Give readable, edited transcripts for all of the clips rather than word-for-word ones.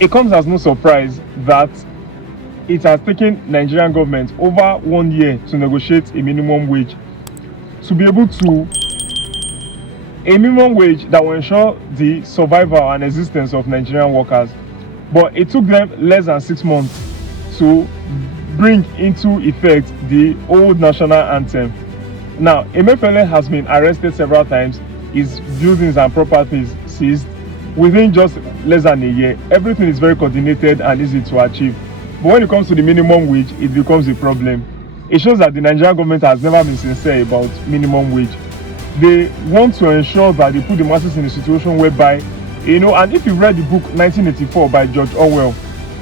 It comes as no surprise that it has taken Nigerian government over 1 year to negotiate a minimum wage, to be able to a minimum wage that will ensure the survival and existence of Nigerian workers. But it took them less than 6 months to bring into effect the old national anthem. Now, Emefiele has been arrested several times, his buildings and properties seized within just less than a year. Everything is very coordinated and easy to achieve. But when it comes to the minimum wage, it becomes a problem. It shows that the Nigerian government has never been sincere about minimum wage. They want to ensure that they put the masses in a situation whereby, and if you read the book 1984 by George Orwell,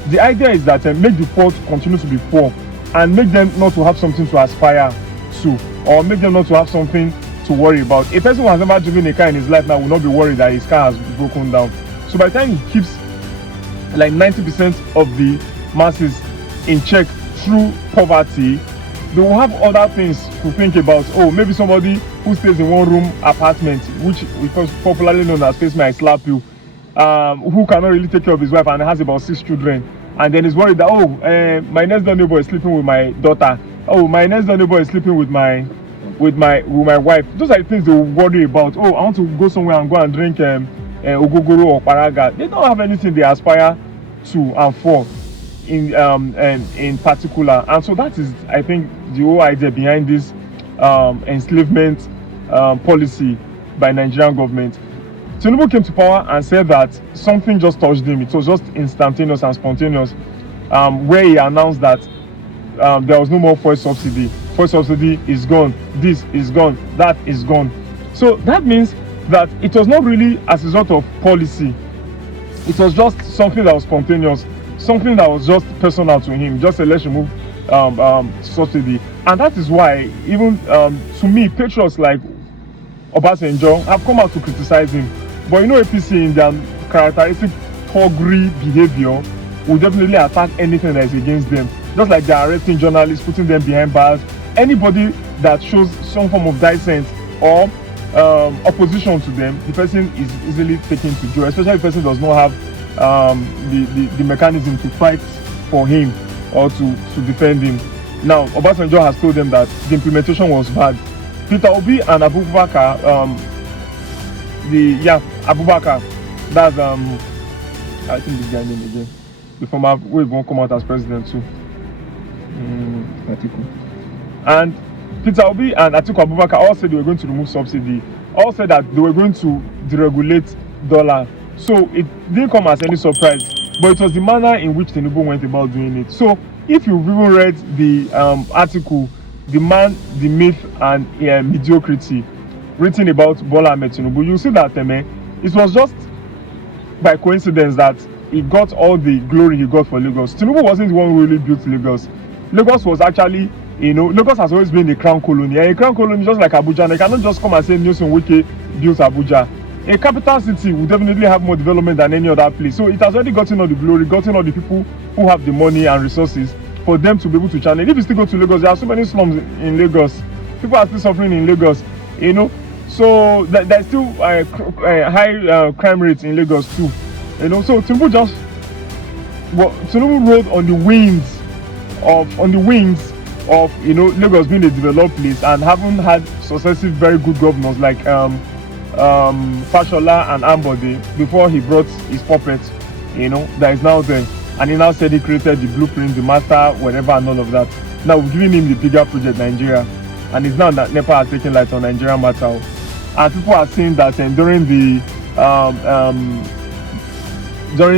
the idea is that make the poor continue to be poor and make them not to have something to aspire to, or make them not to have something to worry about. A person who has never driven a car in his life now will not be worried that his car has broken down. So by the time he keeps like 90% of the masses in check through poverty, they will have other things to think about. Oh, maybe somebody who stays in one room apartment, which is popularly known as face me I slap you, who cannot really take care of his wife and has about 6 children, and then is worried that my next door neighbor is sleeping with my daughter, my next door neighbor is sleeping with my wife. Those are the things they will worry about. I want to go somewhere and go and drink ogogoro or paraga. They don't have anything they aspire to and for in particular. And so that is, I think, the whole idea behind this enslavement policy by Nigerian government. Tinubu came to power and said that something just touched him. It was just instantaneous and spontaneous, where he announced that there was no more fuel subsidy. Fuel subsidy is gone. This is gone. That is gone. So that means that it was not really as a result of policy. It was just something that was spontaneous, something that was just personal to him. Just said, let's remove subsidy. And that is why, even to me, patriots like Obasanjo have come out to criticize him. But APC, in their characteristic thuggery behavior, will definitely attack anything that is against them. Just like they are arresting journalists, putting them behind bars. Anybody that shows some form of dissent or opposition to them, the person is easily taken to jail, especially if the person does not have the mechanism to fight for him or to defend him. Now, Obasanjo has told them that the implementation was bad. Peter Obi and Abubakar, Abubakar, that's I think this guy name again, the former who won't come out as president too. Atiku. And Peter Obi and Atiku Abubakar all said they were going to remove subsidy. All said that they were going to deregulate dollar. So it didn't come as any surprise, but it was the manner in which Tinubu went about doing it. So if you've even read the article, The Man, the Myth and Mediocrity, written about Bola Ahmed Tinubu, you see that it was just by coincidence that he got all the glory he got for Lagos. Tinubu wasn't the one who really built Lagos. Lagos was actually, Lagos has always been a crown colony. And a crown colony, just like Abuja, they cannot just come and say Nelson Wike built Abuja. A capital city will definitely have more development than any other place. So it has already gotten all the glory, gotten all the people who have the money and resources for them to be able to channel. If you still go to Lagos, there are so many slums in Lagos. People are still suffering in Lagos, So there's still high crime rates in Lagos too, So Tinubu rode on the wings of Lagos being a developed place and having had successive very good governors like Fashola and Ambode before he brought his puppet, that is now there. And he now said he created the blueprint, the master, whatever, and all of that. Now we're giving him the bigger project, Nigeria. And it's now that NEPA has taken light on Nigerian matter. And people are saying that during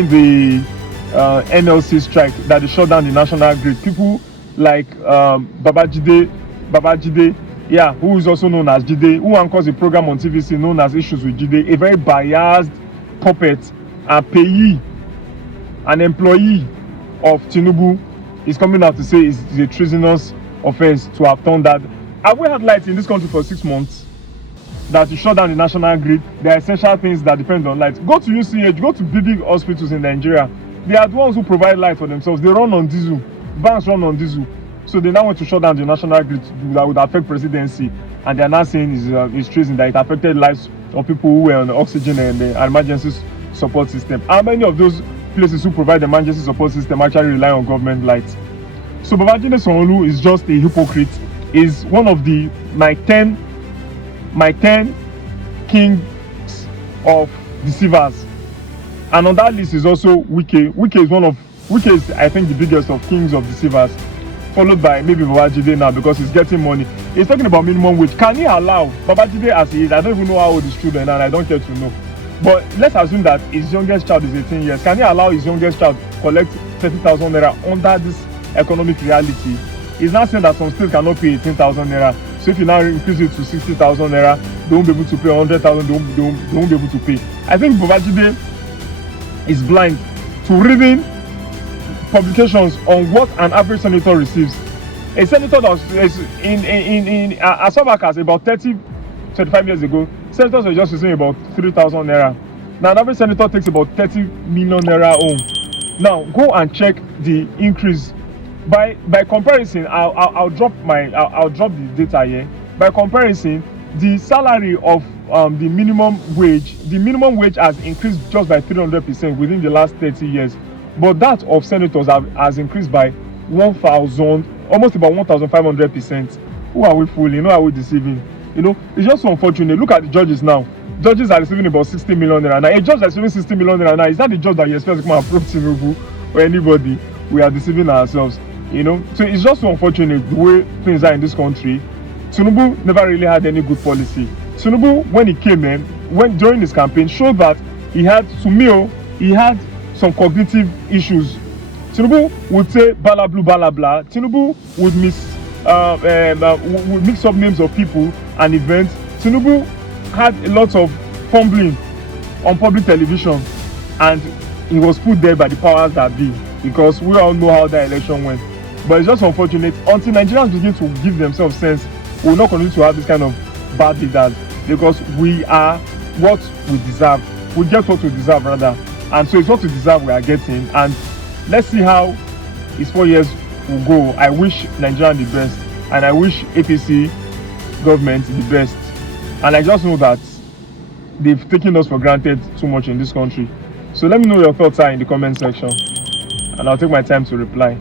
the NLC strike, that they shut down the national grid. People like Babajide, who is also known as Jide, who anchors a program on TVC known as Issues with Jide, a very biased puppet and payee, an employee of Tinubu, is coming out to say it's a treasonous offense to have done that. Have we had light in this country for 6 months? That you shut down the national grid. There are essential things that depend on light. Go to UCH, go to big hospitals in Nigeria. They are the ones who provide light for themselves. They run on diesel. Banks run on diesel. So they now want to shut down the national grid that would affect presidency. And they are now saying it's treason, that it affected lives of people who were on oxygen and the emergency support system. How many of those places who provide emergency support system actually rely on government light. So Babajide Sanwo-Olu is just a hypocrite. Is one of the my 10 kings of deceivers. And on that list is also Wike. Wike is I think the biggest of kings of deceivers, followed by maybe Babajide now because he's getting money. He's talking about minimum wage. Can he allow Babajide as he is? I don't even know how old his children are and I don't care to know. But let's assume that his youngest child is 18 years. Can he allow his youngest child collect 30,000 naira under this economic reality? He's now saying that some states cannot pay 18,000 naira. So if you now increase it to 60,000 naira, they won't be able to pay 100,000. They won't be able to pay. I think Babajide is blind to reading publications on what an average senator receives. A senator that was as far back as about 35 years ago, senators were just receiving about 3,000 naira. Now an average senator takes about 30 million naira home. Now go and check the increase. By comparison, I'll drop the data here. By comparison, the salary of the minimum wage has increased just by 300% within the last 30 years. But that of senators has increased by 1,000, almost about 1,500%. Who are we fooling? Who are we deceiving? It's just so unfortunate. Look at the judges now. Judges are receiving about 60 million naira. Now, a judge that's receiving 60 million naira now, is that the judge that you expect to come and approve Tinubu or anybody? We are deceiving ourselves. So it's just so unfortunate the way things are in this country. Tinubu never really had any good policy. Tinubu, when he came in, during his campaign, showed that he had some cognitive issues. Tinubu would say blah blah blah. Tinubu would mix up names of people and events. Tinubu had a lot of fumbling on public television, and he was put there by the powers that be, because we all know how that election went. But it's just unfortunate. Until Nigerians begin to give themselves sense, we will not continue to have this kind of bad leaders, because we are what we deserve. We get what we deserve, rather. And so it's what we deserve we are getting. And let's see how his 4 years will go. I wish Nigeria the best, and I wish APC government the best. And I just know that they've taken us for granted too much in this country. So let me know your thoughts are in the comment section, and I'll take my time to reply.